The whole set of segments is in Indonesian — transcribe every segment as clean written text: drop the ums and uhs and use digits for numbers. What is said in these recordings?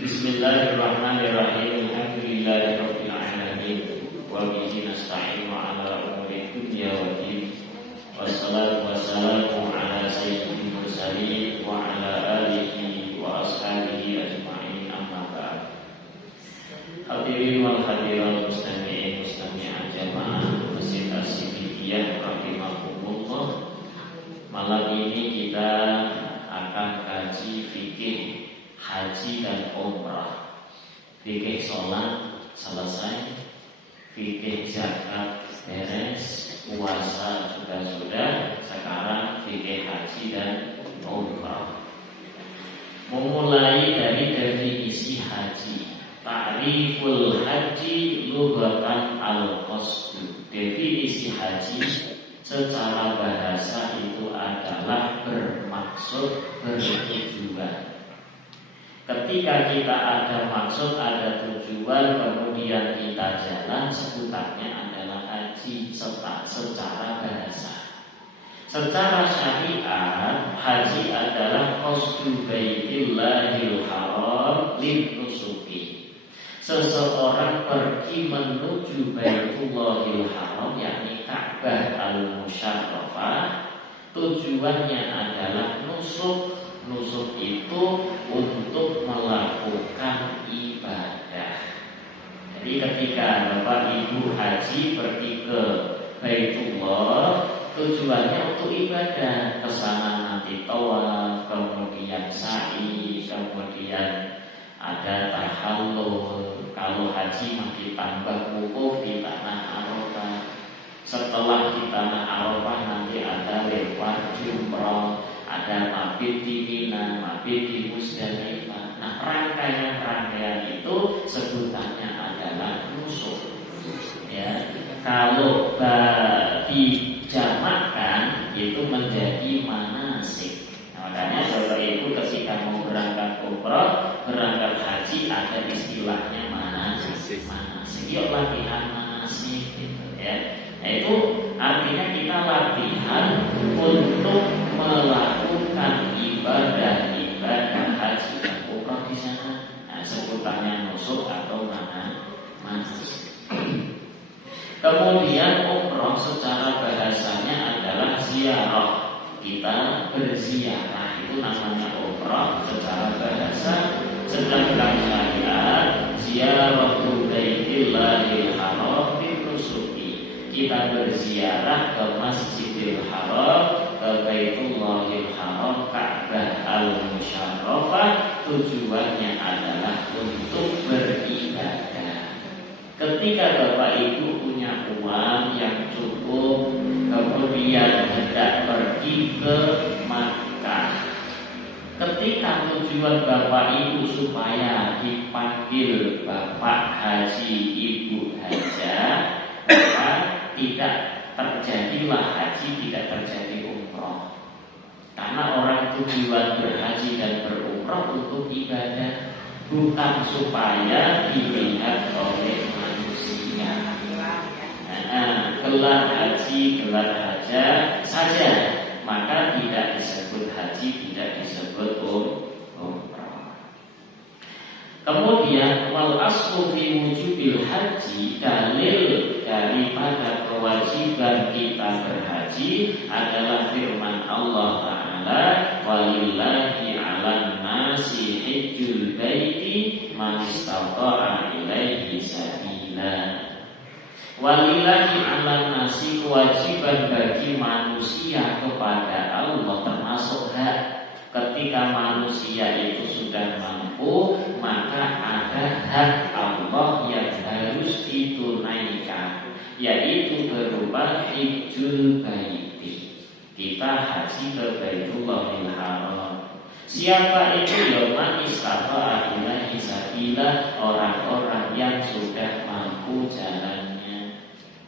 Bismillahirrahmanirrahim. Alhamdulillahirabbil alamin. Wa bihi nasta'inu 'ala umuri dunya waddin. Wassalatu wassalamu 'ala sayyidil mursalin wa 'ala alihi wa ashabihi ajma'in. Amma ba'd. Hadirin wal hadirat, mustami'in mustami'at jamaah Masjid As-Siddiqiyah rahimakumullah. Malam ini kita akan kaji fikih haji dan umrah. Fikih sholat selesai, fikih zakat beres, puasa juga sudah. Sekarang fikih haji dan umrah. Memulai dari definisi haji. Ta'riful haji lughatan al-qasdu. Definisi haji secara bahasa itu adalah bermaksud, bertujuan. Ketika kita ada maksud, ada tujuan, kemudian kita jalan, sebutannya adalah haji secara bahasa. Secara syariat, haji adalah qasdu baitillahil haram linusuki. Seseorang pergi menuju Baitullahil Haram, yakni Ka'bah al-Musyarrafah. Tujuannya adalah nusuk. Nusuk itu untuk melakukan ibadah. Jadi ketika Bapak Ibu haji pergi ke Baitullah, tujuannya untuk ibadah. Kesana nanti tawaf, kemudian sa'i, kemudian ada tahallul. Kalau haji masih tambah wukuf di tanah Arafah. Setelah di tanah Arafah nanti ada lewat jumrah, ada mabit di Mina, mabit di Musdalifah. Nah, rangkaian-rangkaian itu sebutannya adalah nusuk. Ya, kalau dijamakkan itu menjadi manasik. Nah, makanya Bapak Ibu ketika mau berangkat umrah, berangkat haji ada istilahnya manasik. Yuk latihan manasik gitu ya. Nah, itu artinya kita latihan untuk melakukan ibadah haji dan umrah di sana. Nah, sebutannya nusuk atau manasik. Kemudian umrah secara bahasanya adalah ziarah. Kita berziarah, itu namanya umrah secara bahasa. Sedangkan syariat ziaratul baitillahil haram binusuki. Kita berziarah ke Masjidil Haram, ke Baitullahil Haram, Ka'bah al-Musyarrafah. Tujuannya adalah untuk beribadah. Ketika Bapak Ibu punya uang yang cukup, kemudian hendak pergi ke Makkah. Ketika tujuan Bapak Ibu supaya dipanggil Bapak Haji, Ibu Hajah, maka tidak terjadilah haji, tidak terjadi umroh. Karena orang tujuan berhaji dan berumroh untuk ibadah, bukan supaya dilihat oleh manusia. Gelar haji, gelar hajah saja, maka tidak disebut haji, tidak disebut umrah. Kemudian wal aslu fi wujubil haji, dalil daripada kewajiban kita berhaji adalah firman Allah Ta'ala, walillahi 'alan nasi hajjul baiti man istata'a ilaihi sabila. Walillahi 'alan nasi, kewajiban bagi manusia kepada Allah, termasuk hak. Ketika manusia itu sudah mampu, maka ada hak Allah yang harus ditunaikan, yaitu berupa hajjul baiti. Kita haji ke Baitullahil Haram. Siapa itu? Man istata'a ilaihi sabila, orang-orang yang sudah mampu jalannya.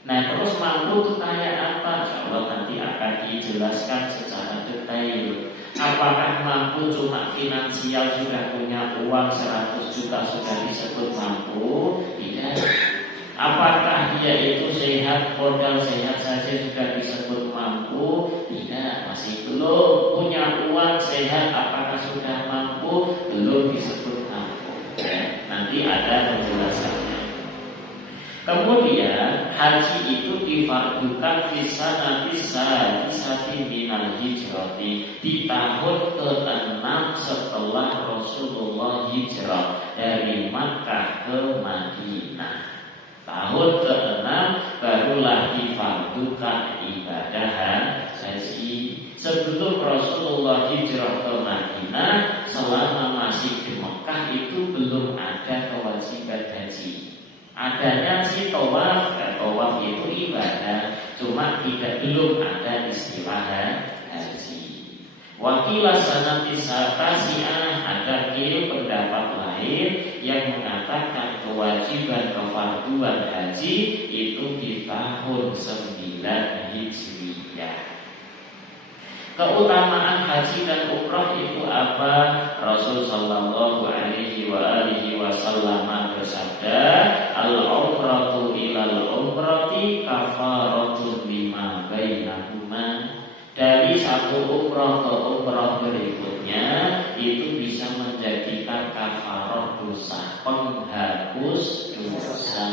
Nah, terus mampu itu kayak apa? Insyaallah nanti akan dijelaskan secara detail. Apakah mampu cuma finansial, sudah punya uang 100 juta sudah disebut mampu? Tidak. Apakah dia itu sehat, modal sehat saja sudah disebut mampu? Tidak, masih belum. Punya uang sehat, apakah sudah mampu? Belum disebut mampu. nanti ada penjelasannya. Kemudian haji itu difardukan nanti minal hijrati di tahun ke-6 setelah Rasulullah hijrah dari Makkah ke Madinah. Tahun ke-6 barulah difardukan ibadah haji. Sebelum Rasulullah hijrah ke Madinah, selama masih di Mekah itu belum ada kewajiban haji. Adanya si tawaf, tawaf itu ibadah, cuma belum ada istilah haji. Wakilah sanati tasi'ah, ada kiri pendapat lain yang mengatakan kewajiban kefarduan haji itu di tahun 9 Hijriyah. Keutamaan haji dan umrah itu apa? Rasul sallallahu alaihi wasallam bersabda, al-umratu ilal umrati kafaratun lima bainahuma. Dari satu umrah ke umrah berikutnya itu bisa menjadikan kafarah dosa, penghapus dosa.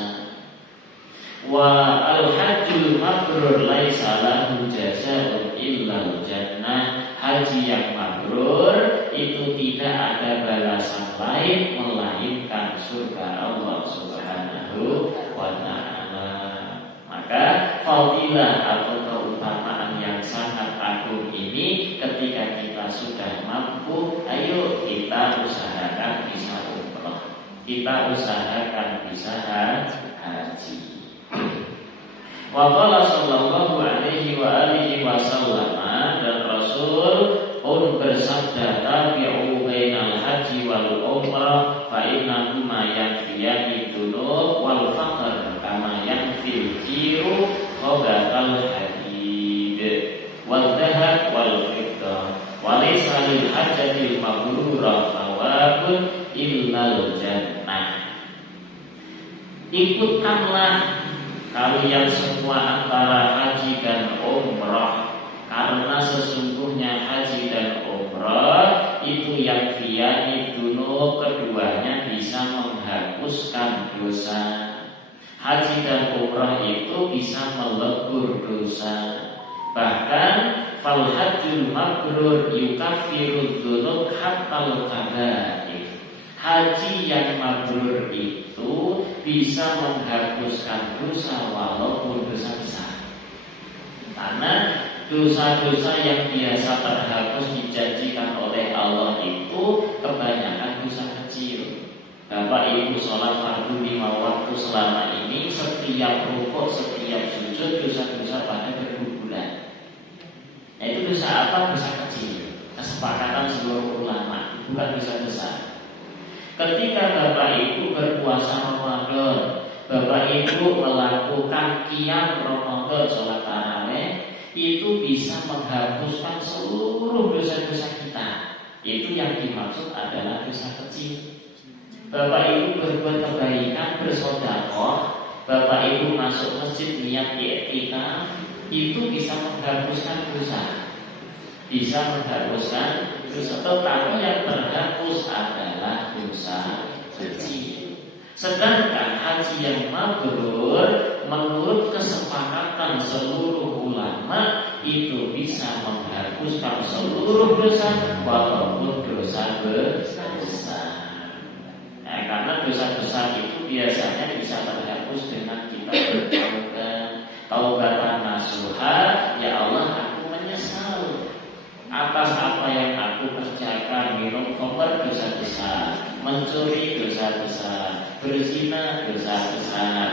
Wa al-hajjul mabrur laisa lahu jazaa'un illal jannah. Haji yang mabrur itu tidak ada balasan lain melainkan surga Allah Subhanahu wa ta'ala. Maka fadilah atau keutamaan yang sangat agung ini ketika kita sudah mampu, ayo kita usahakan bisa umrah, kita usahakan bisa haji. Wa qala sallallahu alaihi wasallam, dan Rasul pun bersabda, tabi'u bainal haji wal umrah fa innahuma yanfiyani dzunub wal faqr kama yanfil kiru khabathal hadid wal dhahab wal fiddah wa laysa lil hajjatil mabrurah thawabun illal jannah. Ikutkanlah kalian semua antara haji dan umrah, karena sesungguhnya haji dan umrah itu yang fiyani dunub, keduanya bisa menghapuskan dosa. Haji dan umrah itu bisa melebur dosa. Bahkan fal hajjul mabrur yukaffiru dzunub hatta al-kabair. Haji yang mabrur itu bisa menghapuskan dosa walaupun dosa besar. Karena dosa-dosa yang biasa terhapus dijanjikan oleh Allah itu kebanyakan dosa kecil. Bapak Ibu sholat fardu 5 waktu selama ini, setiap rukuk, setiap sujud dosa-dosa pada berguguran. Nah, itu dosa apa? Dosa kecil. Kesepakatan seluruh ulama, bukan dosa besar. Ketika Bapak Ibu berpuasa Ramadan, Bapak Ibu melakukan qiyam Ramadan, sholat tarawih, itu bisa menghapuskan seluruh dosa-dosa kita. Itu yang dimaksud adalah dosa kecil. Bapak Ibu berbuat kebaikan, bersedekah, Bapak Ibu masuk masjid niat i'tikaf, itu bisa menghapuskan dosa. Bisa menghapuskan dosa, tetapi yang terhapus adalah dosa kecil. Sedangkan haji yang mabrur menurut kesepakatan seluruh ulama itu bisa menghapuskan seluruh dosa walaupun dosa besar. Nah, karena dosa besar itu biasanya bisa terhapus dengan kita bertaubat. Taubatan nasuha, ya Allah aku menyesal atas apa yang aku kerjakan. Minum khamr dosa besar, mencuri dosa besar, berzina dosa besar,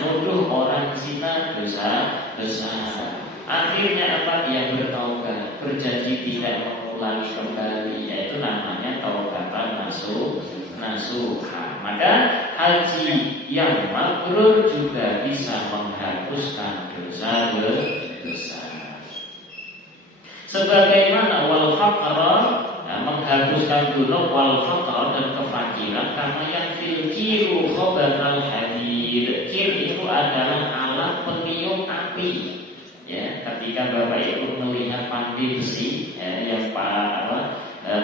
nuduh orang zina dosa besar. Akhirnya apa? Dia bertaubat, berjanji tidak mengulangi kembali, yaitu namanya taubatan nasuha. Maka haji yang mabrur juga bisa menghapuskan dosa-dosa. Sebagaimana wal faqra, menghapuskan dzunub, wal faqra dan kefakiran, karena yang fil kiru khabathal hadid. Kir itu adalah alat peniup api. Ya, ketika Bapak Ibu melihat pandi besi, ya, yang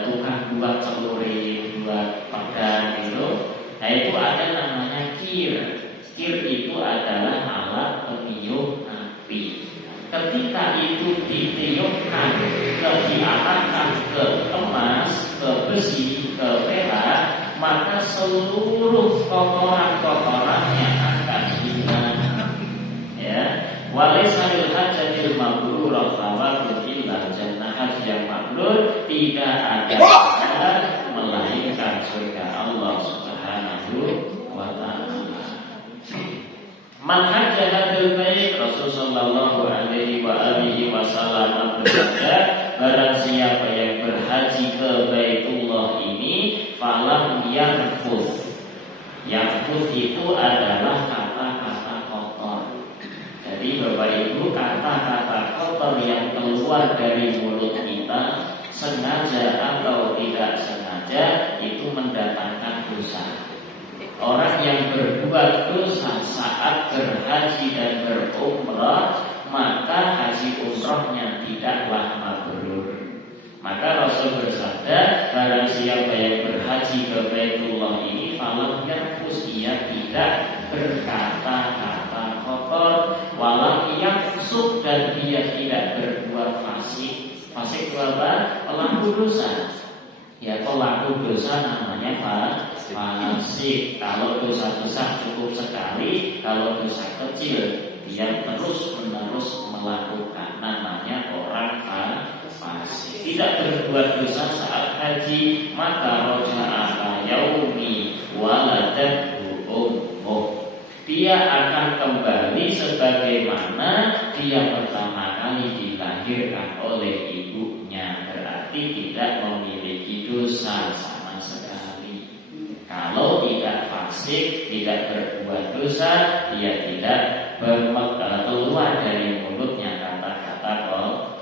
tukang buat celurit, buat pedang itu, nah Itu ada namanya kir. Kir itu adalah alat peniup api. Ketika itu ditiupkan, diarahkan ke emas, ke besi, ke perak, maka seluruh kotoran-kotorannya akan hilang. Ya, walaysa lil hajjatil mabrurah thawabun illa jannah. Haji yang mabrur tidak ada melainkan surga Allah Subhanahu wa taala. Man hajja hadal bait, Rasulullah sallallahu alaihi wa alihi wasallam bersabda, barang siapa yang berhaji ke Baitullah ini falam yanfus. Yanfus itu adalah kata-kata kotor. Jadi Bapak Ibu, kata-kata kotor yang keluar dari mulut kita sengaja atau tidak sengaja itu mendatangkan dosa. Orang yang berbuat dosa saat berhaji dan berumrah, maka haji umrahnya tidaklah mabrur. Maka Rasul bersabda, barang siapa yang berhaji ke Baitullah ini falam yarfus, ia tidak berkata-kata kotor, walam yafsuk, dan dia tidak berbuat fasik. Fasik itu apa? Pelaku dosa. Ya, pelaku dosa namanya fasik. Kalau dosa besar cukup sekali, kalau dosa kecil dia terus-menerus melakukan, namanya orang fasik. Tidak berbuat dosa saat haji, maka roja'a yaumi waladatu ummuh. Dia akan kembali sebagaimana dia pertama kali dilahirkan oleh ibunya. Berarti tidak memiliki dosa sama sekali. Kalau tidak fasik, tidak berbuat dosa, dia tidak keluar dari mulutnya kata-kata kotor.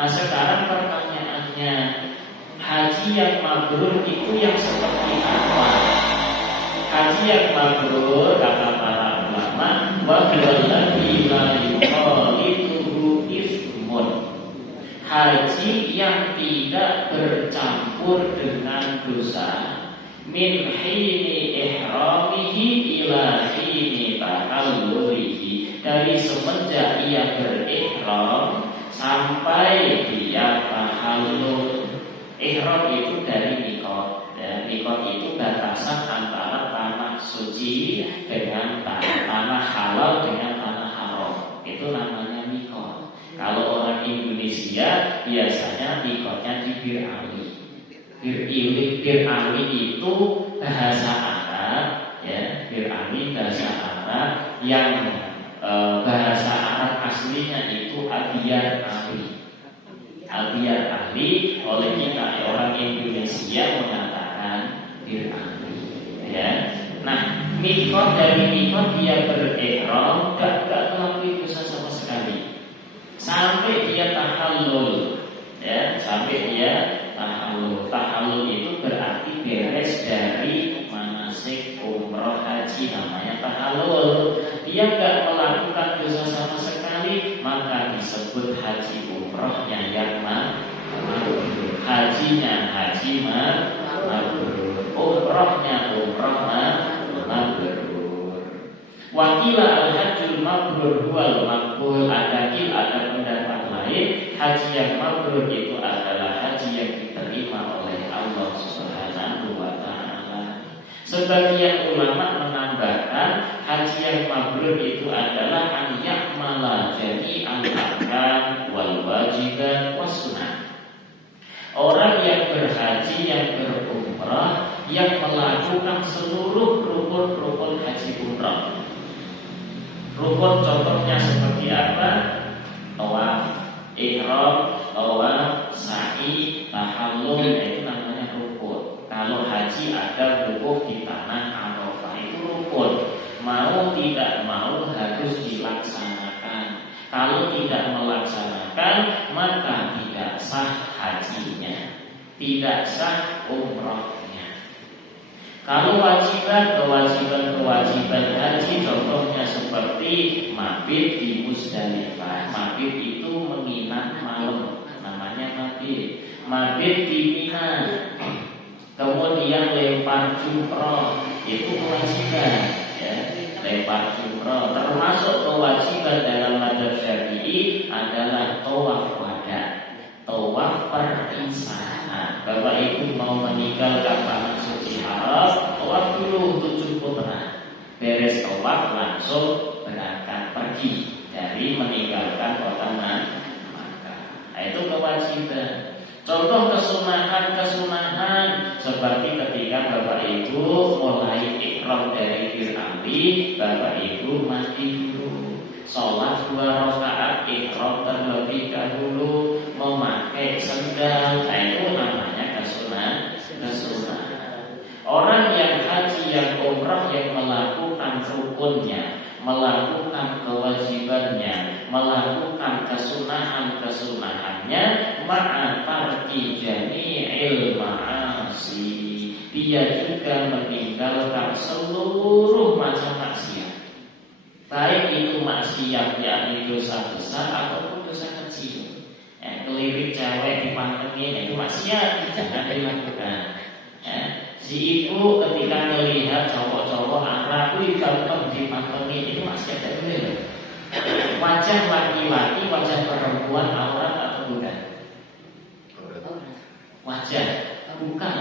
Nah, sekarang pertanyaannya, haji yang mabrur itu yang seperti apa? Haji yang mabrur kata para ulama, wa huwallazi la yukhaliduhu ismun. Haji yang tidak bercampur dengan dosa, min hini ihramihi ila hini tahallurihi, dari semenjak ia berihram sampai dia tahallul. Ihram itu dari mikot. Mikot itu batasan antara tanah suci dengan tanah halal dengan tanah haram. Itu namanya mikot. Kalau orang Indonesia biasanya mikotnya di Bir Ali. Bir Ali itu bahasa Arab, ya. Bir Ali bahasa Arab yang bahasa Arab aslinya itu Abiyar Ali. Abiyar Ali, oleh kita orang Indonesia mengatakan Bir Ali, ya. Nah, mikot, dari mikot dia berihram, gak melakukan dosa sama sekali sampai dia tahallul, ya, sampai dia tahallul. Tahallul itu berarti beres dari manasik umroh haji, namanya tahallul. Dia gak melakukan dosa sama sekali, maka disebut haji umrohnya yang mabrur. Hajinya haji mabrur, umrohnya umroh mabrur. Wakila al-hajjul mabrur huwal maqbul. Ada pendapat lain, haji yang mabrur itu adalah haji yang diterima oleh Allah Subhanahu wa taala. Sebagian ulama menambahkan haji yang mabrur itu adalah an ya'mala jami'al arkan wal wajibat was sunnah. Orang yang berhaji, yang berumrah, yang melakukan seluruh rukun-rukun haji umrah. Rukun contohnya seperti apa? Tawaf, ihram, tawaf, sa'i, tahallul, itu namanya rukun. Kalau haji ada wukuf di tanah Arafah, itu rukun. Mau tidak mau harus dilaksanakan. Kalau tidak melaksanakan, maka tidak sah hajinya, tidak sah umrahnya. Kalau kewajiban haji, contohnya seperti mabit di Musdalifah. Mabit itu menginap malam, namanya mabit. Mabit di Mina, Kemudian lempar jumroh itu kewajiban, ya. Lempar jumroh termasuk kewajiban dalam mazhab Syafi'i adalah tawaf wada, tawaf perpisahan. Bapak Ibu mau meninggalkan tanah suci haram, tawaf dulu 7 putaran. Beres tawaf langsung berangkat pergi dari meninggalkan kota Makkah. Nah, itu kewajiban. Contoh kesunahan seperti ketika Bapak Ibu mulai ihram dari Fir'auni, Bapak Ibu mandi dulu, sholat 2 rakaat ihram terlebih dahulu, memakai sendal. Nah, itu namanya kesunahan. Orang yang haji, yang umrah, yang melakukan rukunnya, melakukan kewajibannya, melakukan kesunahan-kesunahannya, ma'atarki jami'il ma'asi, dia juga meninggalkan seluruh macam maksiat, baik itu maksiat yakni dosa besar ataupun dosa kecil. Kelirik cewek dipantengin itu maksiat, jangan dilakukan. Si ibu ketika melihat cowok-cowok Arab ganteng dipantengin itu maksiat juga. Wajah laki-laki, wajah perempuan aurat atau bukan? Wajah bukan.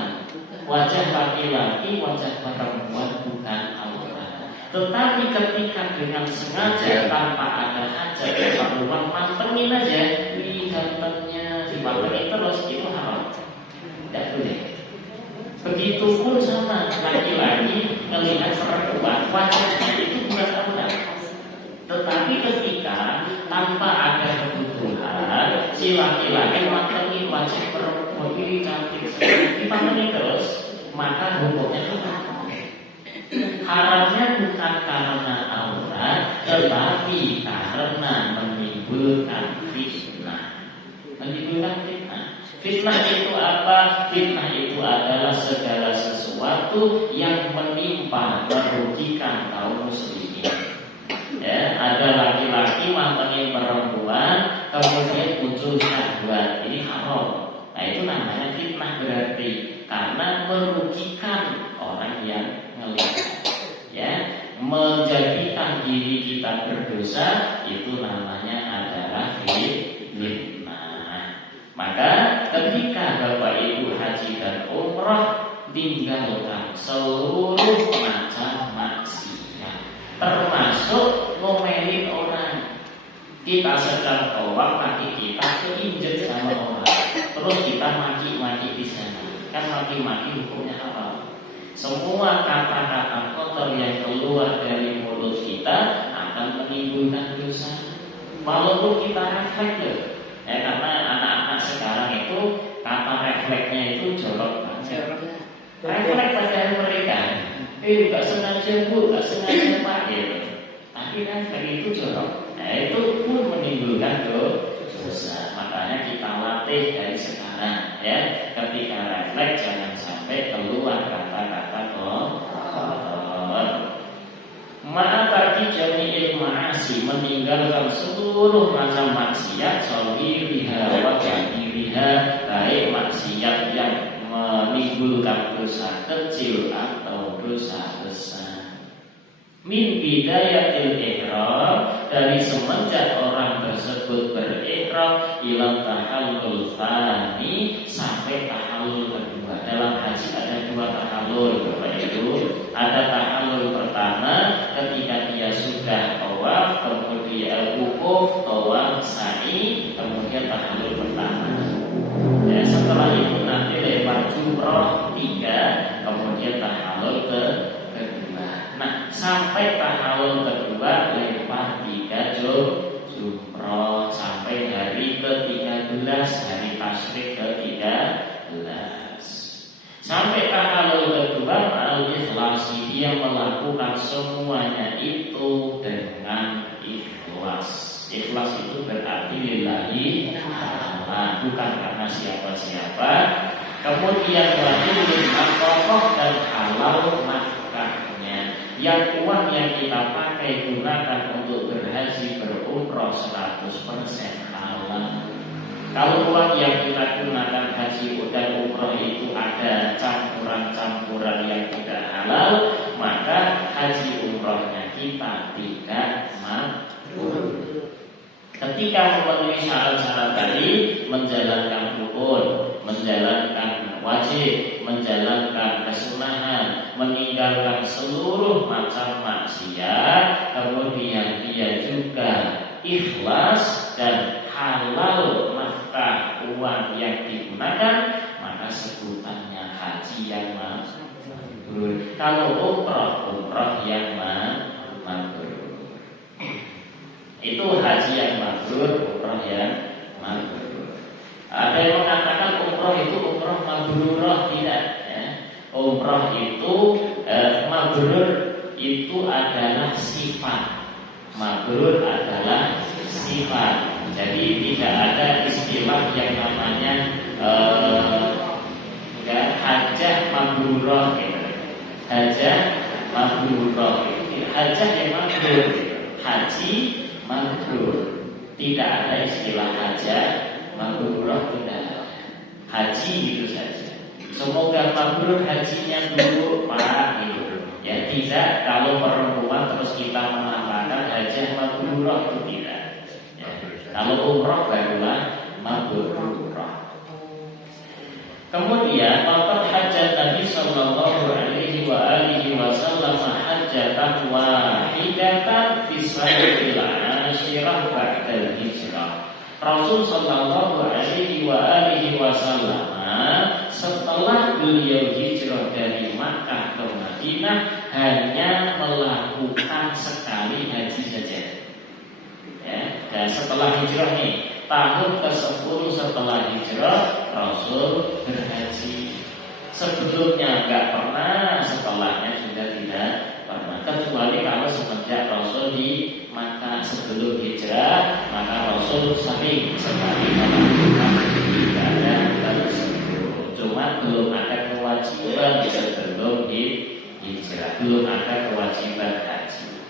Wajah laki-laki, wajah perempuan bukan aurat. Tetapi ketika dengan sengaja tanpa ada hajat perempuan mantengin aja, wih gantengnya dipantengin terus, itu haram. Tidak boleh. Begitupun sama laki-laki melihat perempuan, wajahnya itu bukan aurat. Tetapi ketika tanpa ada kebutuhan, si laki-laki mantengin wajah perempuan ini cantik sekali, dipantengin terus, maka hukumnya itu haram. Haramnya bukan karena aurat, tetapi karena menimbulkan fitnah. Menimbulkan fitnah. Fitnah itu apa? Fitnah itu adalah segala sesuatu yang menimpa, merugikan kaum muslimin. Ya, ada laki-laki mantengin perempuan, kemudian muncul syahwat, ini haram. Nah, itu namanya fitnah berarti karena merugikan orang yang melihat. Ya, menjadikan diri kita berdosa, itu namanya adalah fitnah. Maka ketika Bapak Ibu haji dan umrah, tinggalkan seluruh macam maksiat, termasuk ngomelin orang. Kita sedang tawaf, kaki kita keinjek sama orang, terus kita maki-maki di sana. Kan maki-maki hukumnya apa? Semua kata-kata kotor yang keluar dari mulut kita akan menimbulkan dosa, walaupun kita refleks. Karena anak-anak sekarang itu kata refleksnya itu jorok banget. Refleks pada mereka, nggak sengaja bu, nggak sengaja pak, gitu. Tapi refleks itu jorok. Nah, itu pun menimbulkan dosa. Makanya kita latih dari sekarang, ya. Ketika refleks jangan sampai keluar kata-kata kotor. Ma'atarki jami'il ma'asi, meninggalkan seluruh macam maksiat, sholiriha wa jahiriha, baik maksiat yang menimbulkan dosa kecil atau dosa besar. Min bidayatil ihram, dari semenjak orang tersebut berihram, ila tahallul tsani, sampai tahallul kedua. Dalam haji ada 2 tahallul, Bapak Ibu. Ada tahallul pertama ketika dia sudah tawaf, kemudian wukuf, tawaf, sa'i, kemudian tahallul pertama. Ya, setelah itu nanti lempar jumroh 3, kemudian tahallul kedua. Nah, sampai tahallul kedua lempar 3 jumroh sampai hari ke-13, hari tasyrik ke-13. Sampai tahallul kedua al-ikhlasi, dia melakukan semuanya itu dengan ikhlas. Ikhlas itu berarti lillahi ta'ala, bukan karena siapa-siapa. Kemudian wajibul nafkah dan halal nafkahnya. Yang uang yang kita pakai gunakan untuk berhaji berumrah 100% halal. Kalau uang yang kita gunakan haji dan umroh itu ada campuran-campuran yang tidak halal, maka haji umrohnya kita tidak mabrur. Ketika memenuhi syarat-syarat tadi, menjalankan rukun, menjalankan wajib, menjalankan kesunahan, meninggalkan seluruh macam maksiat, kemudian dia juga ikhlas dan halal nafkah uang yang digunakan, maka sebutannya haji yang mabrur. Kalau umroh yang mabrur. Itu haji yang mabrur, umroh yang mabrur. Ada yang mengatakan umroh itu umroh mabrurah, tidak ya. Umroh itu mabrur itu adalah sifat. Mabrur adalah sifat. Jadi tidak ada istilah yang namanya hajah mabrurah gitu. Hajah mabrurah itu hajah yang mabrur. Haji mabrur. Tidak ada istilah hajah mabrurah, tidak ada. Haji itu saja. Semoga mabrur hajinya dulu Pak gitu. Ya tidak, kalau perempuan terus kita menambahkan hajah mabrurah itu tidak. Ya, kalau umroh barulah mabrurah. Kemudian waqad hajjat Nabi sallallahu alaihi wa alihi wasallam hajjatan wahidatan fi sanatil ashirah ba'dal hijrah. Rasul sallallahu alaihi wa alihi wasallam setelah beliau hijrah dari Makkah ke Madinah hanya melakukan sekali haji saja. Ya, dan setelah hijrah nih, tahun ke-10 setelah hijrah Rasul berhaji. Sebelumnya enggak pernah, setelahnya sudah tidak pernah. Kecuali kalau semenjak Rasul di Makkah sebelum hijrah, maka Rasul sering sekali melakukan ibadah tersebut. Cuma belum ada kewajiban sebelum hijrah, belum ada kewajiban haji.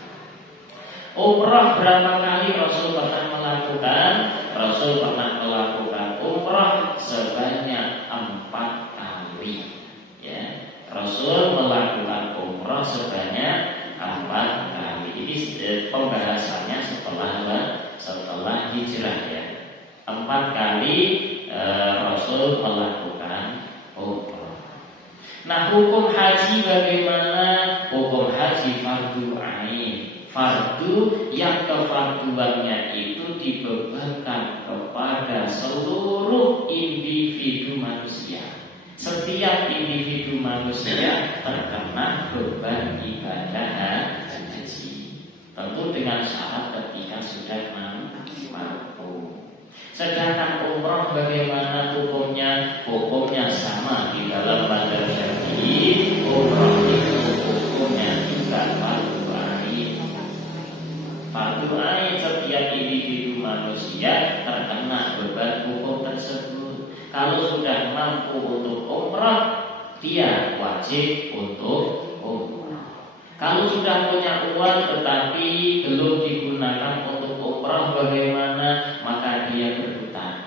Umrah berapa kali Rasul pernah melakukan? Rasul pernah melakukan umrah sebanyak 4 kali. Ya, Rasul melakukan umrah sebanyak 4 kali. Ini pembahasannya setelah hijrah ya. 4 kali Rasul melakukan umrah. Nah, hukum haji bagaimana? Hukum haji fardu ain. Fardu yang kefarduannya itu dibebankan kepada seluruh individu manusia. Setiap individu manusia terkena beban ibadah haji. Tentu dengan syarat ketika sudah mampu. Sedangkan umroh bagaimana hukumnya? Hukumnya sama di dalam mazhab Syafi'i. Umroh itu hukumnya juga fardu ain. Fardu ain, setiap individu manusia terkena beban hukum tersebut. Kalau sudah mampu untuk umrah, dia wajib untuk umrah. Kalau sudah punya uang tetapi belum digunakan untuk umrah, bagaimana? Maka dia berhutang.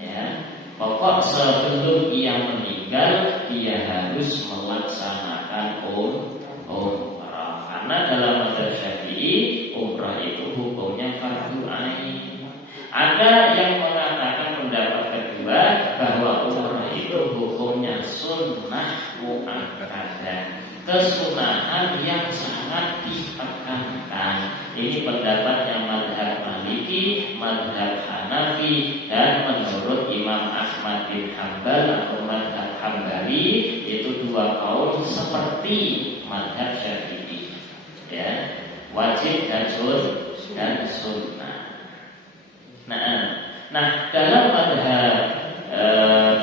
Ya, pokok sebelum ia meninggal dia harus melaksanakan umrah. Karena dalam mazhab Syafi'i umrah itu hukumnya fardu ain. Ada yang mengatakan pendapat kedua bahwa umrah itu hukumnya sunnah muakkadah, kesunahan yang sangat ditekankan. Ini pendapatnya mazhab Maliki, mazhab Hanafi, dan menurut Imam Ahmad bin Hanbal atau mazhab Hambali, itu 2 kaum seperti mazhab Syafi'i. Ya, wajib dan sunnah. Nah, dalam mazhab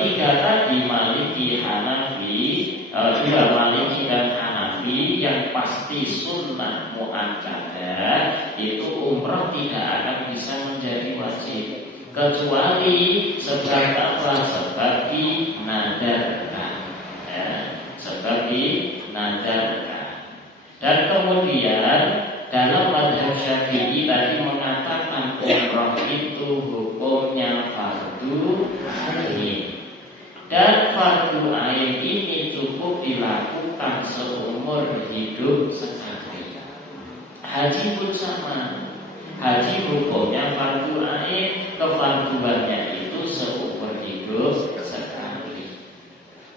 3 tadi Maliki, Hanafi, 2 Maliki dan Hanafi, yang pasti sunnah muakkadah itu umrah tidak akan bisa menjadi wajib kecuali sebab apa? Sebab dinadarkan. Ya, sebab dinadarkan. Dan kemudian dalam mazhab Syafi'i tadi mengatakan umrah itu hukumnya fardu fardu ain. Dan fardu ain ini cukup dilakukan seumur hidup sekali. Haji pun sama. Haji hukumnya fardu ain, kefarduannya itu seumur hidup sekali.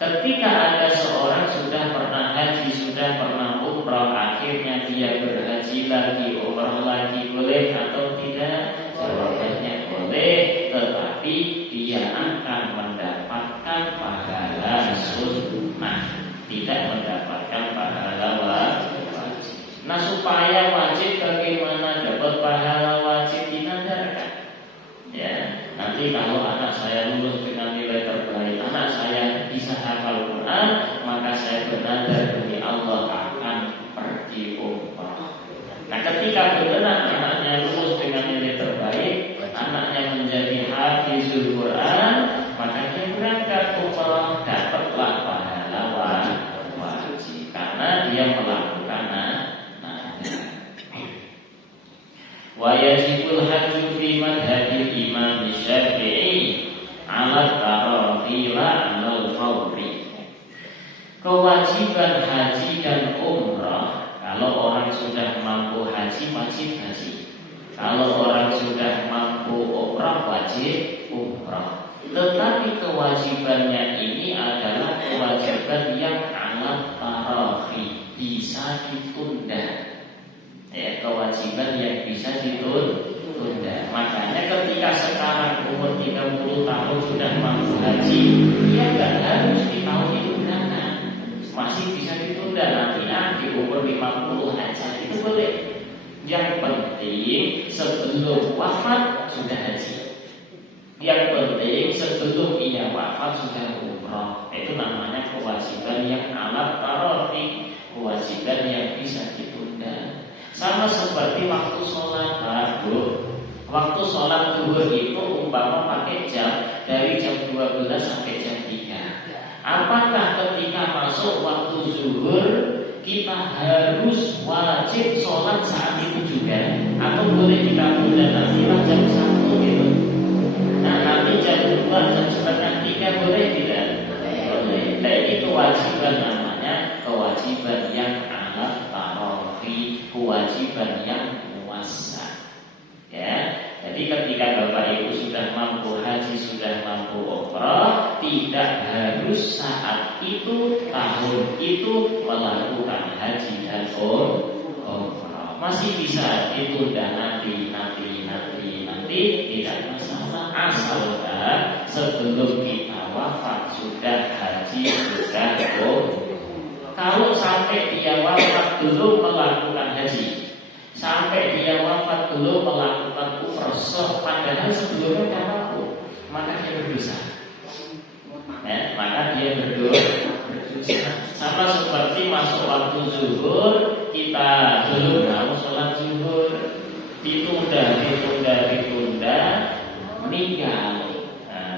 Ketika ada seorang sudah pernah haji, sudah pernah umrah, akhirnya dia berhaji lagi, umrah lagi, boleh atau tidak? Jawabannya boleh, tetapi dia akan mendapatkan pahala sunnah, tidak mendapatkan pahala wajib. Nah, supaya wajib bagaimana dapat pahala wajib dinadarkan? Ya, nanti kalau anak saya lulus dengan nilai terbaik, anak saya bisa hafal Quran, maka saya bernadar demi Allah akan pergi umrah. Nah, ketika benar anaknya lulus dengan nilai terbaik, anaknya menjadi hafizul Quran, maka dia berangkat umrah, dapatlah pahala wajib karena dia melakukan wa yajibul hajju fi madhabil Imam Syafi'i ala tarafi la al fawri. Kewajiban haji dan umrah, kalau orang sudah mampu haji wajib haji, kalau orang sudah mampu umrah wajib umrah. Tetapi kewajibannya ini adalah kewajiban yang ala tarafi, bisa ditunda. Ya, kewajiban yang bisa ditunda. Makanya ketika sekarang umur 30 tahun sudah mampu haji, dia nggak harus di tahun itu berangkat, masih bisa ditunda nanti di umur 50 aja itu boleh. Yang penting sebelum wafat sudah haji. Yang penting sebelum ia wafat sudah umrah. Itu namanya kewajiban yang ala tarafi, kewajiban yang bisa ditunda. Sama seperti waktu sholat maghrib. Waktu sholat zuhur itu umpama pakai jam dari jam 12 sampai jam 3. Apakah ketika masuk waktu zuhur kita harus wajib sholat saat itu juga? Atau boleh kita tunda nantilah jam 1 gitu? Nah, nanti jam 2, jam setengah 3 boleh tidak? Boleh. Nah, ini kewajiban namanya kewajiban yang ala tarafi, kewajiban yang muwassa. Ya, jadi ketika Bapak Ibu sudah mampu haji, sudah mampu umrah, tidak harus saat itu, tahun itu melakukan haji dan umrah. Masih bisa ditunda nanti, tidak masalah, asalkan sebelum kita wafat sudah haji, sudah umrah. Kalau sampai dia wafat belum melakukan haji, sampai dia wafat belum melakukan umrah, padahal sebelumnya tidak mampu, maka dia berdosa. Ya, maka dia berdosa. Sama seperti masuk waktu zuhur, kita belum mau sholat zuhur, ditunda, meninggal,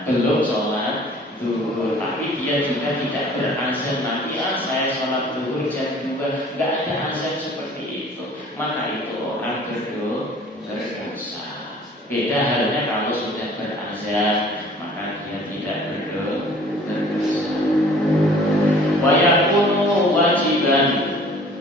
belum sholat zuhur, tapi dia juga tidak berazan nanti saya sholat zuhur jam 2, nggak ada azan seperti itu, maka itu orang berdosa. Beda halnya kalau sudah berazan, maka dia tidak berdosa. Wa yakunu wajiban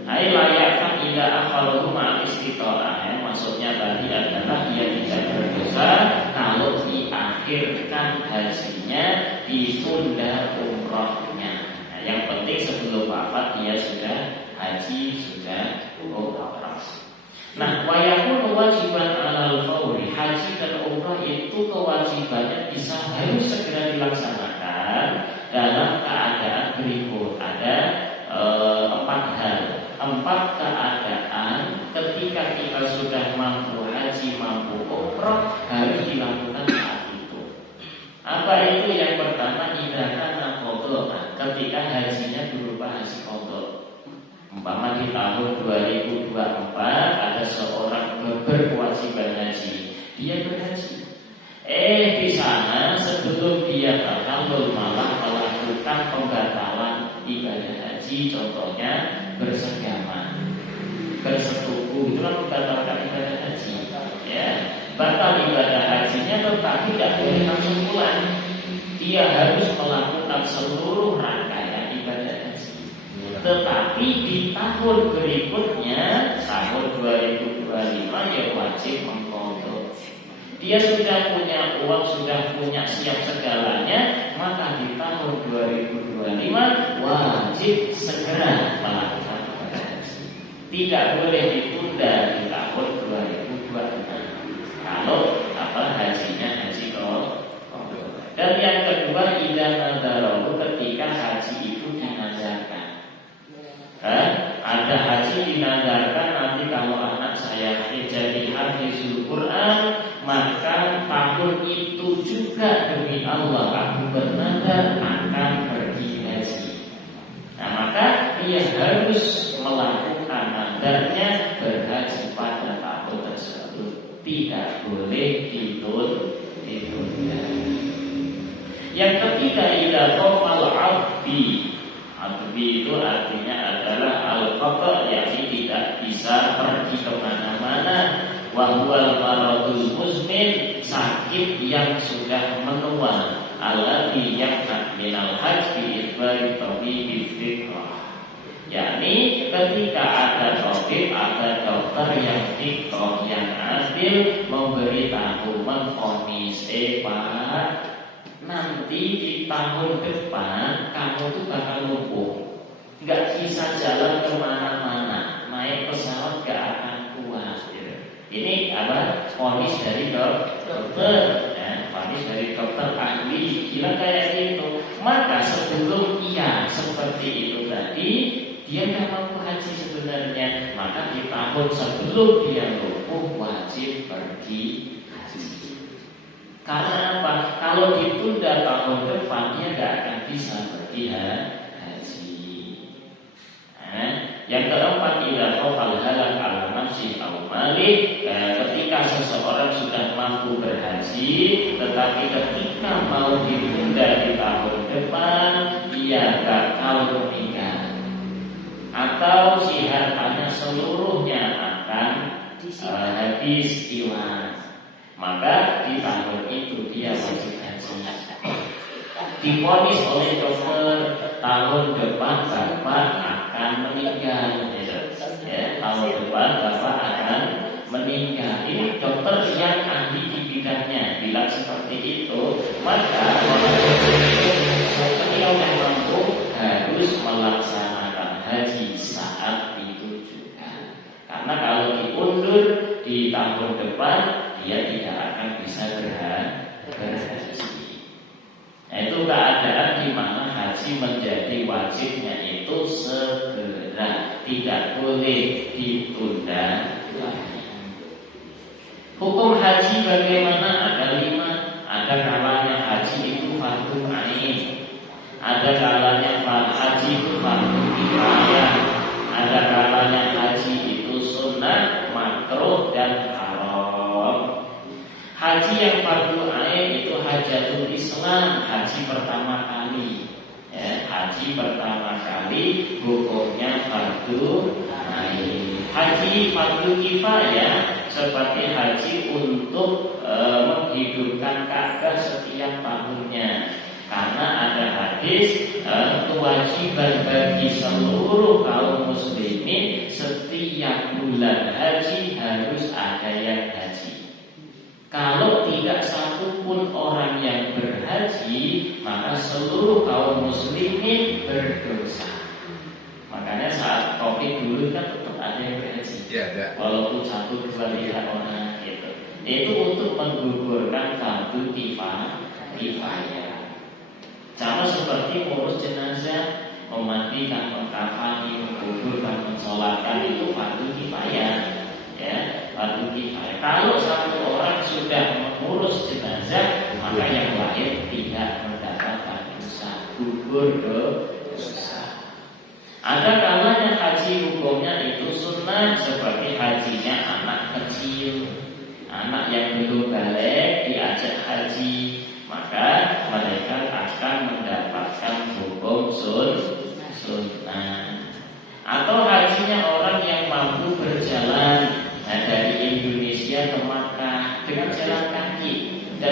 ai layak ila akhaluhu ma'al istita'ah. Maksudnya tadi adalah dia tidak berdosa kalau diakhirkan hajinya, ditunda umrohnya. Nah, yang penting sebelum wafat dia sudah haji, sudah umroh. Nah, wa yakunu wajiban 'alal fawri. Haji dan umroh itu kewajibannya bisa harus segera dilaksanakan dalam keadaan berikut. Ada 4 hal, 4 keadaan ketika kita sudah mampu haji, mampu umroh harus dilakukan saat itu. Apa itu? Yang pertama, idahkan qadha, ketika hajinya berupa haji qadha. Umpama di tahun 2024 ada seorang berkewajiban haji, dia berhaji. Di sana sebelum dia terkabul malah melakukan pembatalan ibadah haji, contohnya bersegama, bersetubuh, itu kan membatalkan ibadah haji. Ya, batal ibadah hajinya hajinya tetap tidak boleh langsung pulang. Dia harus melakukan seluruh rangkaian ibadah haji. Tetapi di tahun berikutnya, tahun 2025, dia wajib mengqadha. Dia sudah punya uang, sudah punya siap segalanya, maka di tahun 2025 wajib segera melakukan ibadah haji. Tidak boleh ditunda di tahun 2026 kalau hajinya haji qadha. Dan yang kedua, idza nadarahu, ketika haji itu dinadarkan. Ada haji dinadarkan, nanti kalau anak saya jadi hafizul Quran, maka tahun itu juga demi Allah aku bernadar akan pergi haji. Nah, maka dia harus melakukan nadarnya berhaji pada tahun tersebut. Tidak boleh ditunda. Yang ketiga, idza khafal abdi. Abdi itu artinya adalah al-qata, yakni tidak bisa pergi kemana-mana. Wa huwal maradul muzmin, sakit yang sudah menua. Alladzi yaqta minal hajj bi ikhbari tabibi fiqh. Yakni ketika ada tabib, ada dokter yang fiqh, yang adil, memberitahu, memvonis, Pak, nanti di tahun depan kamu tuh bakal lumpuh, nggak bisa jalan kemana-mana, naik pesawat nggak akan kuat. Gitu. Ini apa? Vonis dari dokter, vonis dari dokter ahli, gila kayak gitu. Maka sebelum ia seperti itu tadi, dia nggak mampu haji sebenarnya, maka di tahun sebelum dia lumpuh wajib pergi haji. Karena apa? Kalau ditunda tahun depan, dia nggak akan bisa pergi haji. Yang keempat, idza khafal halak ala nafsi aw malik, ketika seseorang sudah mampu berhaji, tetapi ketika mau ditunda di tahun depan, dia gagal meninggal, atau si hartanya seluruhnya akan habis hilang, maka di tahun itu dia wajib haji. Divonis oleh dokter tahun depan bapak akan meninggal, tahun depan bapak akan meninggal. Ini dokter yang ahli di bidangnya bilang seperti itu, maka setiap yang mampu harus melaksanakan haji saat itu juga. Karena kalau diundur di tahun depan, dia tidak akan bisa berhaji. Nah, itu keadaan di mana haji menjadi wajibnya itu segera, tidak boleh ditunda lagi. Hukum haji bagaimana? Ada 5. Ada kalanya haji itu fardhu ain, ada kalanya haji itu fardhu kifayah, ada kalanya haji itu sunnah, makruh dan haram. Haji yang fardhu ain itu hajatul Islam, haji pertama kali. Haji pertama kali hukumnya fardhu ain. Haji fardhu kifayah seperti haji untuk menghidupkan Ka'bah setiap tahunnya. Karena ada hadis kewajiban bagi seluruh kaum muslimin setiap bulan haji harus ada yang haji. Kalau tidak satu pun orang yang berhaji, maka seluruh kaum muslimin berdosa. Makanya saat Covid dulu kan tetap ada yang berhaji, walaupun 1, 2, 3 orang gitu. Itu untuk menggugurkan fardhu kifayah. Sama seperti ngurus jenazah, memandikan, mengkafani, menguburkan, mensolatkan, itu fardhu kifayah. Fardhu kifayah. Kalau satu orang sudah mengurus jenazah, maka yang lain tidak mendapatkan dosa, gugur dosa. Ada kalanya haji hukumnya itu sunnah, seperti hajinya anak kecil, anak yang belum balik diajak haji, maka mereka akan mendapatkan hukum sunnah. Atau hajinya orang yang mampu berjalan dari Indonesia ke Makkah dengan jalan kaki, dan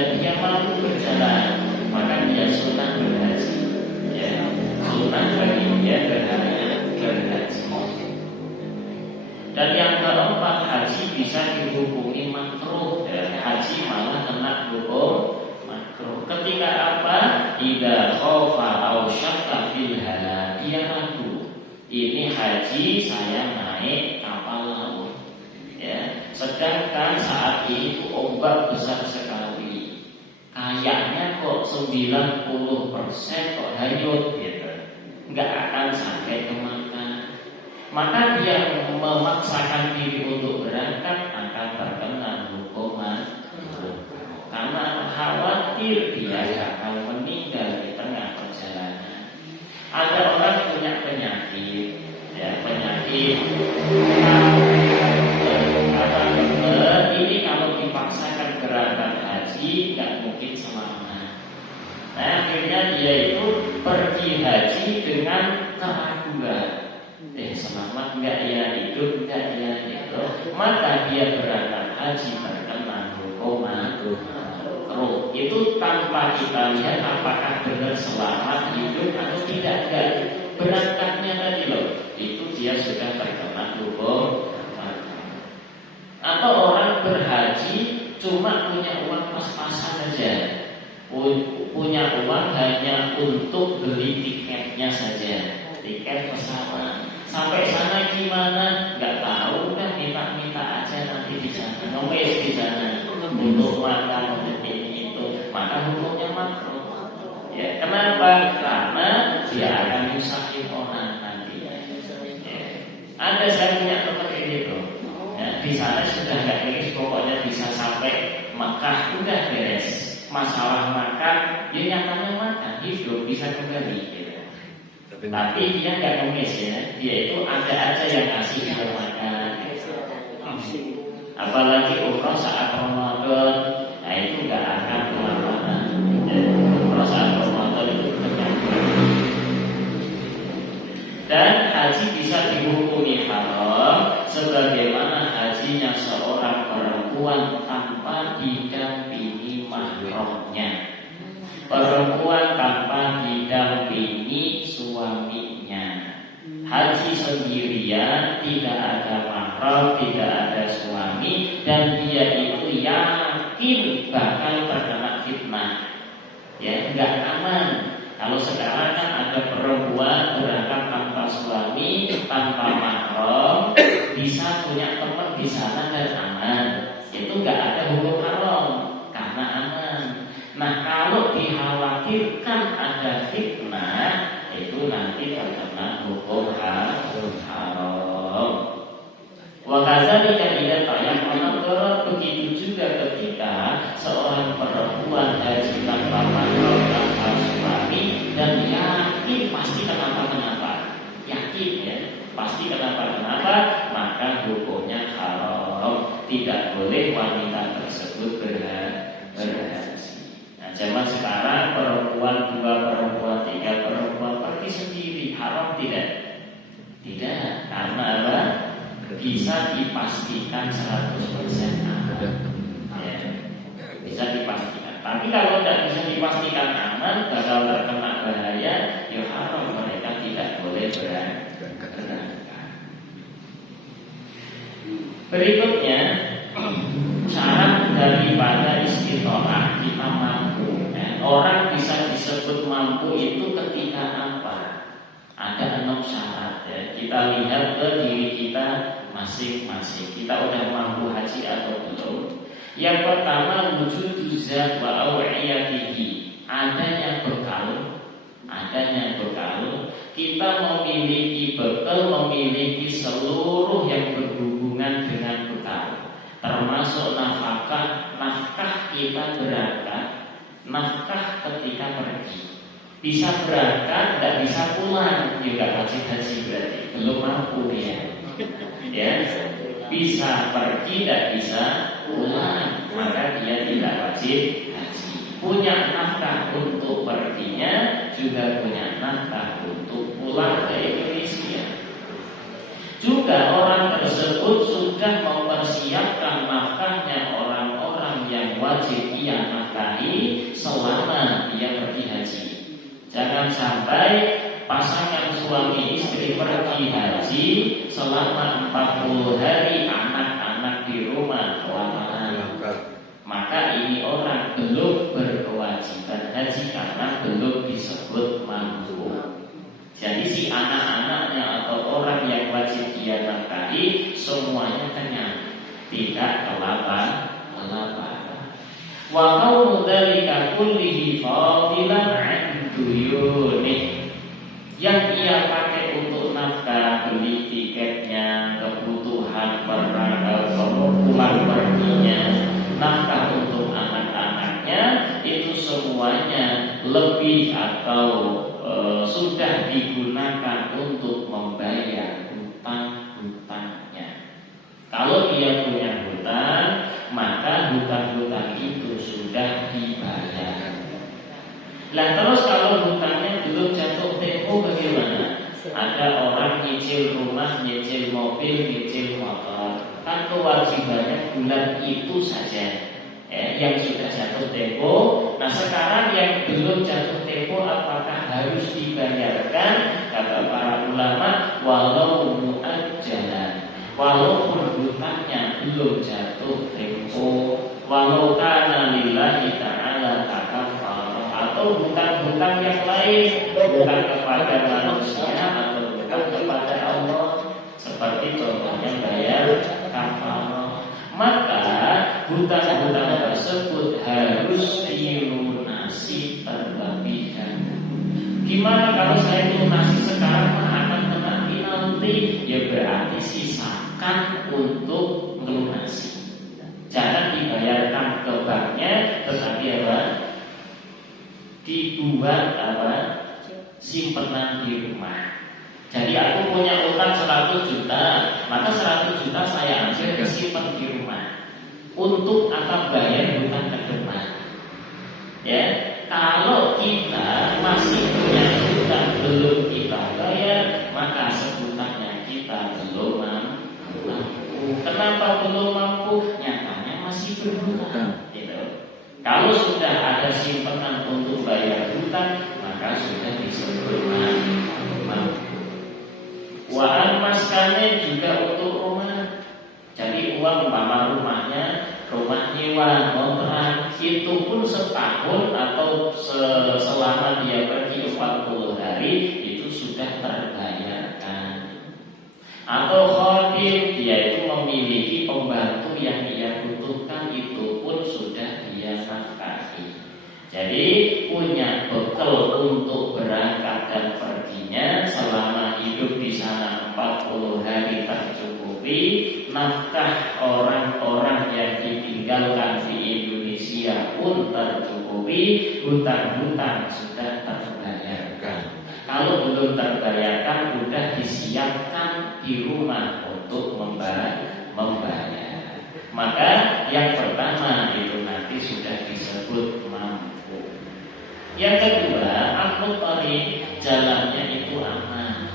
Dan yang keempat, haji bisa dihukumi makruh. Haji malah kena hukum makruh. Ketika apa? Idza khaufa aw syakka fil halal, dia ragu. Ini haji saya naik kapal laut. Ya, sedangkan saat itu ombak besar sekali. Kayaknya kok 90% kok hanyut gitu. Enggak akan sampai ke Makkah. Maka dia memaksakan diri untuk berangkat akan terkena hukuman karena khawatir dia akan meninggal di tengah perjalanan. Ada orang punya penyakit, ya penyakit kata dokter ini kalau dipaksakan berangkat haji nggak mungkin selamat. Nah akhirnya dia itu pergi haji dengan keraguan. Selamat enggak ya, hidup enggak ya gitu. Maka dia berangkat haji terkena hukuman makruh. Itu tanpa kita lihat apakah benar selamat hidup atau tidak. Berangkatnya tadi loh, itu dia sudah terkena hukum. Atau orang berhaji cuma punya uang pas-pasan saja, punya uang hanya untuk beli tiketnya saja, tiket pesawat. Sampai sana gimana? Nggak tahu, udah minta aja nanti di sana, ngemis di sana untuk makan untuk ini itu. Maka hukumnya makruh. Ya, kenapa? Karena dia akan nyusahin orang nanti. Ya. Ada saya punya teman kayak gitu. Ya, di sana sudah nggak ngemis, pokoknya bisa sampai Makkah udah beres. Masalah makan, dia nyatanya makan, hidup bisa kembali. Gitu. Tapi dia nggak ngemis ya, dia itu ada aja yang ngasih dia makan. Apalagi umroh saat Ramadan, nah itu nggak akan kemana-mana. Umroh saat Ramadan itu tergantung. Dan haji bisa dihukumi haram sebagaimana hajinya seorang perempuan tanpa didampingi mahramnya. Perempuan tanpa didampingi suaminya, haji sendirian, tidak ada mahram, tidak ada suami, dan dia itu yakin bakal terkena fitnah. Ya, enggak aman. Kalau sekarang kan ada perempuan berangkat tanpa suami, tanpa mahram, bisa punya teman di sana dan aman. Itu enggak ada hukum haram karena aman. Nah kalau dikhawatirkan ada fitnah, itu nanti terkena hukum haram. Wa kadzalika idza tayammana darar, begitu juga ketika seorang perempuan haji tanpa mahram, tanpa suami, dan yakin pasti kenapa-kenapa, yakin ya pasti kenapa-kenapa, maka hukumnya haram. Tidak boleh wanita tersebut berhaji. Zaman sekarang perempuan 2, perempuan 3, perempuan pergi sendiri, haram tidak? Tidak, karena apa? Bisa dipastikan 100% aman. Ya, bisa dipastikan. Tapi kalau tidak bisa dipastikan aman, bakal terkena bahaya, ya haram, mereka tidak boleh berangkat. Berikutnya, syarat daripada istitoah, kita mampu. Orang bisa disebut mampu itu ketika apa? Ada 6 syarat ya. Kita lihat ke diri kita masing-masing. Kita udah mampu haji atau belum? Yang pertama, wujud zat wa aw'iyatihi, adanya bekal. Kita memiliki bekal, memiliki seluruh yang berhubungan dengan bekal, termasuk nafkah kita berangkat, nafkah ketika pergi. Bisa berangkat, tidak bisa pulang, juga wajib haji berarti belum mampu ya. Ya, bisa pergi, tidak bisa pulang, maka dia tidak wajib haji. Punya nafkah untuk perginya, juga punya nafkah untuk pulang ke Indonesia. Juga orang tersebut sudah mempersiapkan nafkahnya orang-orang yang wajib ia nafkahi selama dia pergi haji. Jangan sampai pasangan suami istri pergi haji selama 40 hari, anak-anak di rumah kelaparan, maka ini orang belum berkewajiban haji karena belum disebut mampu. Jadi si anak-anaknya atau orang yang wajib dia nafkahi semuanya kenyang, tidak kelaparan. Wa qawlu dzalika kullihi fadilan 'an duyunih. Yang ia pakai untuk nafkah, beli tiketnya, kebutuhan pulang perginya, nafkah untuk anak-anaknya, itu semuanya lebih atau sudah digunakan untuk membayar hutang-hutangnya. Kalau dia punya hutang, maka hutang-hutang itu sudah dibayar. Lah terus kalau hutangnya belum jatuh tempo bagaimana? Ada orang nyicil rumah, nyicil mobil, nyicil motor, kan kewajibannya bulan itu saja yang sudah jatuh tempo. Nah sekarang yang belum jatuh tempo apakah harus dibayarkan? Kata para ulama, walau mu'ajjalan, walaupun hutangnya belum jatuh tempo, walau kana lillahi ta'ala takaffarah, atau hutang-hutang yang lain, hutang kepada manusia atau hutang kepada Allah, seperti contohnya bayar kafarah, maka hutang-hutang tersebut harus dilunasi terlebih dahulu. Gimana kalau saya lunasi sekarang akan kena penalti? Ya berarti sisakan untuk melunasi. Jangan dibayarkan ke banknya, tetapi apa? Dibuat apa? Simpenan di rumah. Jadi aku punya utang 100 juta, maka 100 juta saya ambil simpan di rumah untuk akan bayar hutang ke depan. Ya, kalau kita masih punya hutang belum kita bayar, maka sebutannya kita belum mampu. Kenapa belum mampu? Nyatanya masih berhutang. Gitu. Kalau sudah ada simpanan untuk bayar hutang, maka sudah disebut mampu. Waan maskannya juga untuk rumah. Jadi uang umpama rumahnya, rumah nyewa, kontrak, itu pun setahun atau selama dia pergi 40 hari itu sudah terbayarkan. Atau khotim, dia itu memiliki pembantu yang dia butuhkan, itu pun sudah dia nafkahi. Jadi punya bekal untuk berangkat dan perginya selama hidup di sana 40 hari tercukupi, nafkah orang-orang yang ditinggalkan di Indonesia pun tercukupi, hutang-hutang sudah terbayarkan. Kalau belum terbayarkan, sudah disiapkan di rumah untuk membayar. Maka yang pertama itu nanti sudah disebut mampu. Yang kedua, akhlak tariq, jalannya itu aman.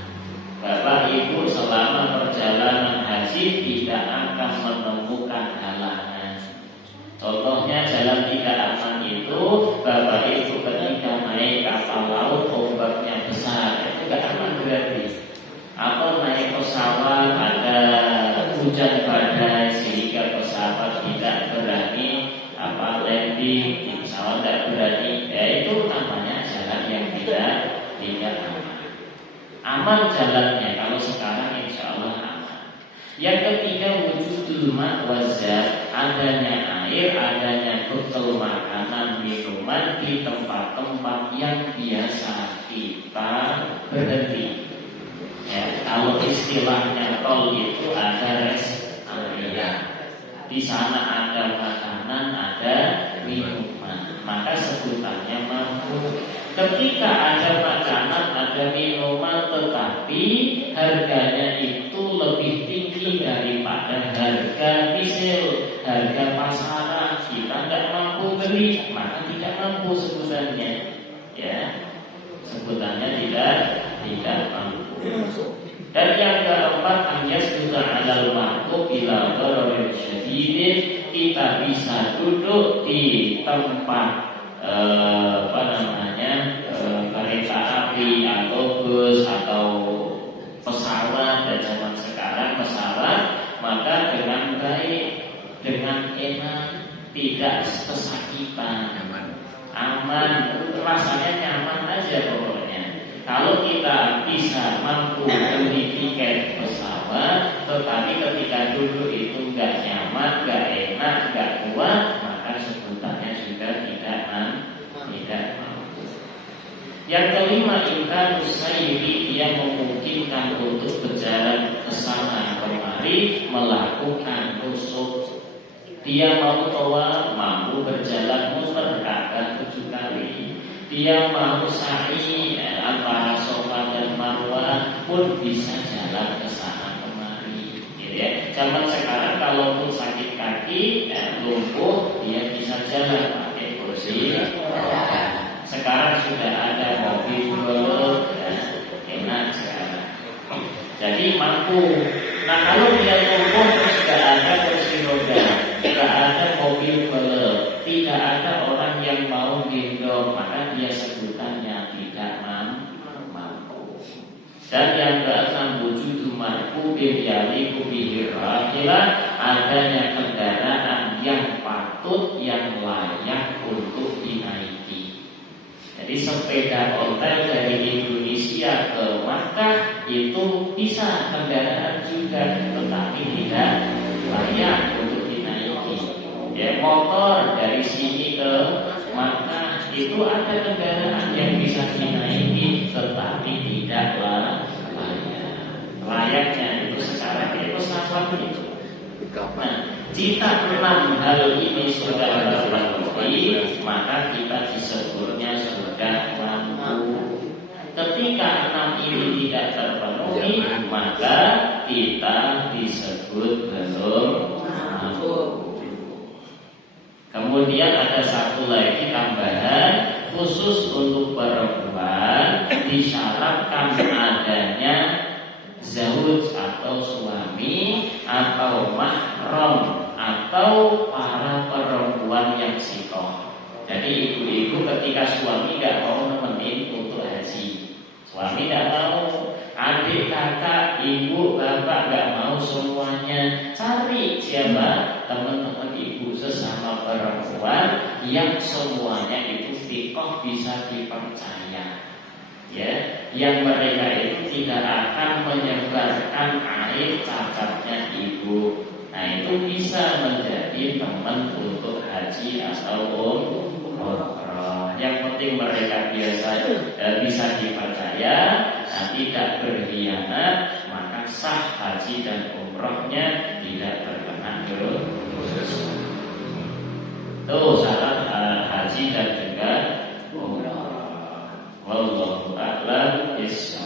Bapak Ibu selama perjalanan haji tidak akan menemukan halangan. Contohnya jalan tidak aman itu, Bapak Ibu ketika naik kapal laut ombaknya besar, itu tidak aman berarti. Atau naik pesawat ada hujan badai sehingga pesawat tidak berani landing, pesawat tidak berani, ya itu namanya jalan yang tidak aman. Aman jalannya kalau sekarang insya Allah aman. Yang ketiga, wujudul ma' wazat, adanya air, adanya bekal makanan, minuman di tempat-tempat yang biasa kita berhenti. Ya, kalau istilahnya tol itu ada rest area. Di sana ada makanan, ada minuman, maka sebutannya mampu. Ketika ada makanan, ada minuman, tetapi harganya itu lebih tinggi daripada harga diesel, harga pasaran, kita tidak mampu beli, maka tidak mampu sebutannya. Ya, sebutannya tidak mampu. Dan yang keempat, anjas juga alal ma'qub ila dhararin syadidin, kita bisa duduk di tempat kereta api atau bus atau pesawat, dan zaman sekarang pesawat, maka dengan baik, dengan enak, tidak kesakitan, aman, rasanya nyaman aja pokoknya. Kalau kita bisa mampu beli tiket pesawat, tetapi ketika duduk itu nggak nyaman, nggak enak, nggak kuat, maka sebutannya juga tidak mampu. Yang kelima, imkan usairi, dia memungkinkan untuk berjalan ke sana kemari, melakukan nusuk. Dia mau tawaf, mampu berjalan muter Ka'bah 7 kali. Dia mau sa'i antara Safa dan Marwah pun bisa jalan ke sana kemari. Gitu ya. Zaman sekarang kalaupun sakit kaki, lumpuh, dia bisa jalan pakai kursi. Sekarang sudah ada mobil golf, enak sekarang. Jadi mampu. Nah kalau dia lumpuh terus tidak ada kursi roda, tidak ada mobil golf, tidak ada orang yang mau gendong, maka dia sebutannya tidak mampu. Dan yang keenam, wujudu markubin yaliku bihi rahilah, adanya kendaraan yang patut, yang layak untuk dinaiki. Jadi sepeda ontel dari Indonesia ke Makkah itu bisa kendaraan juga, tetapi tidak layak untuk dinaiki. Ya, motor dari sini ke Makkah itu ada kendaraan yang bisa dinaiki, tetapi tidak layak. Layaknya itu sekarang itu pesawat itu. Nah, jika 6 hal ini sudah terpenuhi, maka kita disebutnya sudah mampu. Ketika 6 ini tidak terpenuhi, maka kita disebut belum mampu. Kemudian ada satu lagi tambahan, khusus untuk perempuan disyaratkan adanya zauj atau suami atau mahram atau para perempuan yang sikoh. Jadi ibu-ibu ketika suami nggak mau nemenin untuk haji, suami nggak mau, adik, kakak, ibu, bapak nggak mau, semuanya cari siapa teman-teman ibu sesama perempuan yang semuanya itu sikoh, bisa dipercaya. Ya, yang mereka itu tidak akan menyebarkan aib cacatnya ibu. Nah itu bisa menjadi teman untuk haji atau umroh. Yang penting mereka bisa dipercaya, tidak berkhianat, maka sah haji dan umrohnya, tidak terkena dosa. Itu syarat haji dan juga umroh. Wallahu a'lam bishawab.